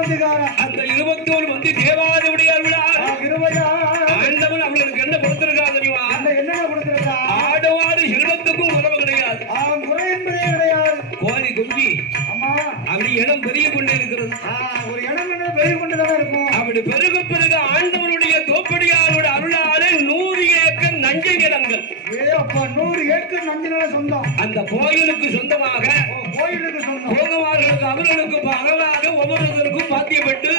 அந்த 21 மந்தி தேவாதியுடைய ஆண்டவன் அவர்களுக்கு என்ன கொடுத்திருக்கா தெரியுமா? ஆடு ஆடு செல்வத்துக்கும் உறவு கிடையாது, கோழி குஞ்சு அப்படி இடம் பெருகி கொண்டே இருக்கிறது. அப்படி பெருக பெருக ஆண்டவனுடைய தோப்படியாரோட அருளாலே 100 ஏக்கர் நஞ்சை நிலங்கள் 100 ஏக்கர் நஞ்சை நிலம் சொந்தம். அந்த கோயிலுக்கு சொந்தமாக போகவார்களுக்கு அவர்களுக்கு பகலாக ஒவ்வொருவருக்கும் பாத்தியப்பட்டு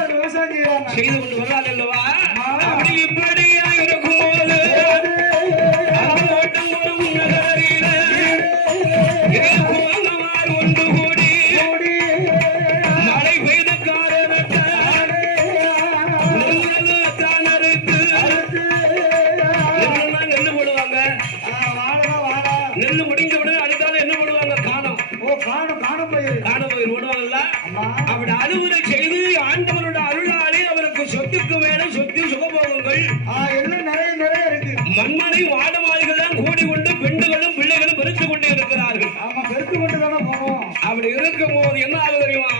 அது விவசாயம் செய்து கொண்டு வர்றாங்க அல்லவா? அப்படி இப்படியா இருக்கும்போது ஒன்று கூடி மழை பெய்த காரணத்தை நெல்லு போடுவாங்க. நெல்லு முடிந்தவுடன் அடுத்தால என்ன போடுவாங்க? காணப்பயிர் போடுவாங்கல்ல. அப்படி அலுவலை செய்து ஆண்டவனோட அருளாலே அவருக்கு சொத்துக்கு மேல சொத்து சுகபோகங்கள் நிறைய இருக்கு. மண்மனை வாடவாய்கள் தான் கூடிக்கொண்டு பெண்களும் பிள்ளைகளும் பெருத்து கொண்டே இருக்கிறார்கள். அப்படி இருக்கும் போது என்ன ஆகுது தெரியுமா?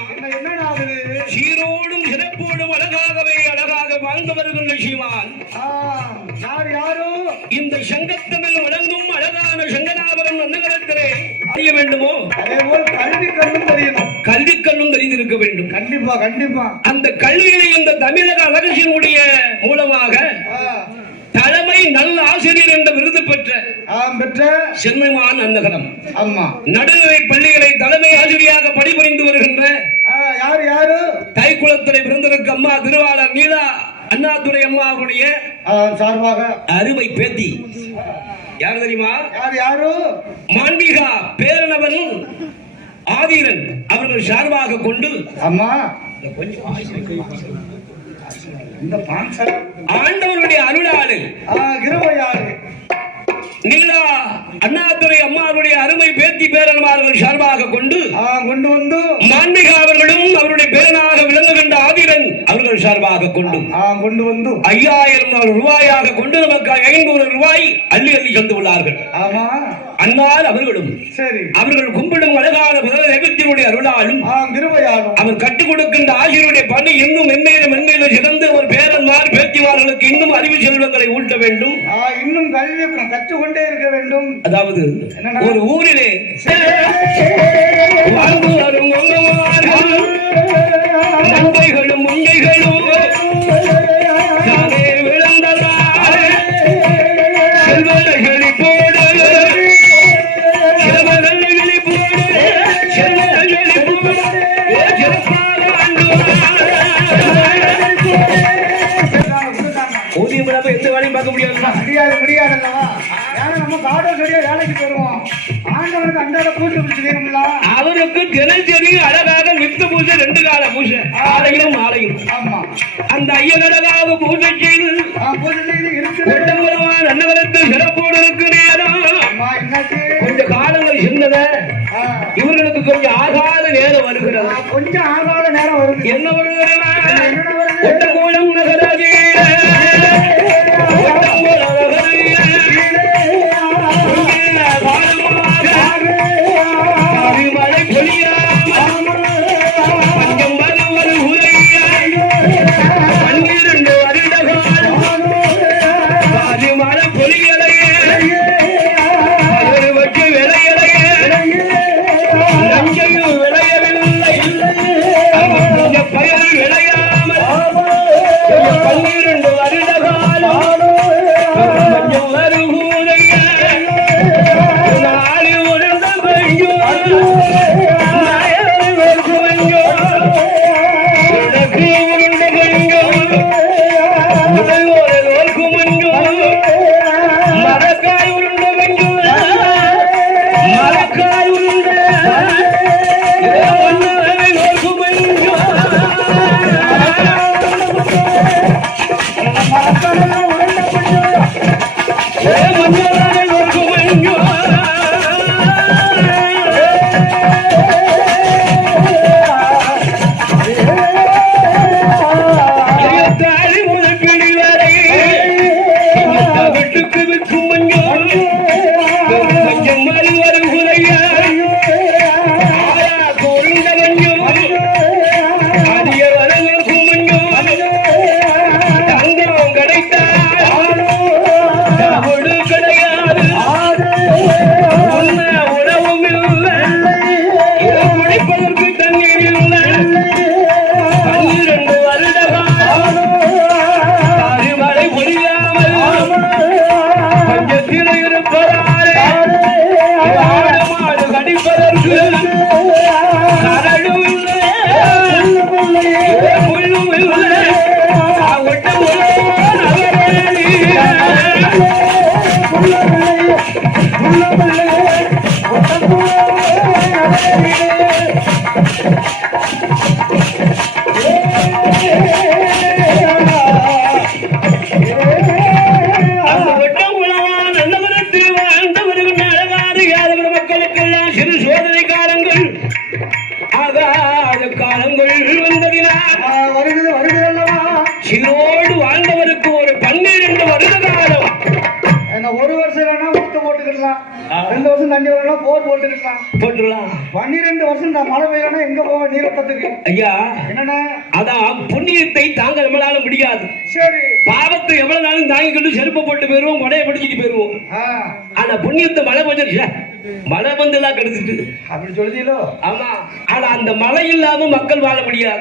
சீரோடும் சிறப்போடும் அழகாகவே அழகாக வாழ்ந்து வருகின்ற சீமான் இந்த சங்கத்தமிழ் வழங்கும் அழகான சங்கநாபுரம் நகரத்திலே அறிய வேண்டுமோ? கல்வி கண்ணும் தெரிந்திருக்க வேண்டும். கண்டிப்பா அந்த கல்வியை இந்த தமிழக அரசினுடைய மூலமாக தலைமை நல்ல ஆசிரியர் என்ற விருது பெற்ற சென்னைமான் அன்னகரம் நடுநிலை பள்ளிகளை தலைமை ஆசிரியராக பணிபுரிந்து வருகின்ற தைக்குளத்திலே பிறந்திருக்க அம்மா திருவாளர் நீலா அண்ணாதுரை அம்மாவுடைய சார்பாக அருமை பேத்தி யார் தெரியுமா? மாண்பிகா பேரனவன் ஆதீரன் அவர்கள் சார்பாக கொண்டு அம்மா ஆண்டவனுடைய அருளாளு நீலா அண்ணாதுரை அம்மாவுடைய அருமை பேத்தி பேரன்மார்கள் சார்பாக கொண்டு வந்து மாண்பிகா அவர்களும் அவருடைய பேரனாக விளங்குகின்ற ஆதிரன் அவர்கள் சார்பாக கொண்டு வந்து 5000 ரூபாயாக கொண்டு நமக்கு 500 ரூபாய் அள்ளி அள்ளி தந்துள்ளார்கள். அன்னால் அவர்களும் அவர்கள் கும்பிடும் அழகான நெகத்தினுடைய அருளாலும் அவர் கற்றுக் கொடுக்கின்ற ஆசிரியருடைய பணி இன்னும் மென்மேலும் சிறந்து அவர் பேரன்மார் பேத்திமார்களுக்கு இன்னும் அறிவு செல்வங்களை ஊட்ட வேண்டும், இன்னும் கல்வி கற்றுக்கொண்டே இருக்க வேண்டும். அதாவது ஒரு ஊரிலே வாழ்ந்து வரும் நன்மைகளும் உண்மைகளும் எந்த வேலையும் பார்க்க முடியாதல்லவா? நம்ம காடோ சரியா வேலைக்கு போடுவோம். ஆண்டவனுக்கு அன்றாட பூஜை செய்யணும்ல. அவருக்கு தினசரி அழகாக நித்த பூஜை 2 கால பூஜை காலையிலும் மாலையும். அந்த ஐயனழகாக பூஜை செய்து அன்னவரத்தில் சிறப்போடு இருக்கிறேன். கொஞ்சம் காலங்கள் சின்னத இவர்களுக்கு கொஞ்சம் ஆகாத நேரம் வருகிறது. கொஞ்சம் ஆகாத நேரம் வருது. என்ன வருகிறது? கோலம் நகராதே மழை பொழியா பஞ்சம் வருவது உரையா 12 வருடங்கள் மழை பொழியலையே வச்சு விளையலையே நஞ்சையும் விளையவில்லை பயிர் விளை சிறு சோதனை காலங்கள் ஆகாத காலங்கள் வந்ததினால் சிலோடு வாழ்ந்தவருக்கு ஒரு 12 வருட காலம். ஒரு வருஷம் வேணா ஊத்த போட்டுக்கலாம், 2 வருஷம் தண்ணி வேணா போர் போட்டுக்கலாம். 12 வருஷம் நான் மழை பெய்யணும் எங்க போக நீரப்பத்துக்கு ஐயா. என்னன்னா அதான் புண்ணியத்தை தாங்க நம்மளால முடியாது. சரி, பாவத்தை எவ்வளவு நாளும் தாங்கிக்கிட்டு செருப்பை போட்டு போயிருவோம், கொடையை பிடிச்சிட்டு போயிருவோம். ஆனா புண்ணியத்தை மழை பெஞ்சு மழை வந்து எல்லாம் கெடுத்துட்டு அப்படி சொல்லுதீங்களோ. ஆமா. ஆனா அந்த மழை இல்லாம மக்கள் வாழ முடியாது.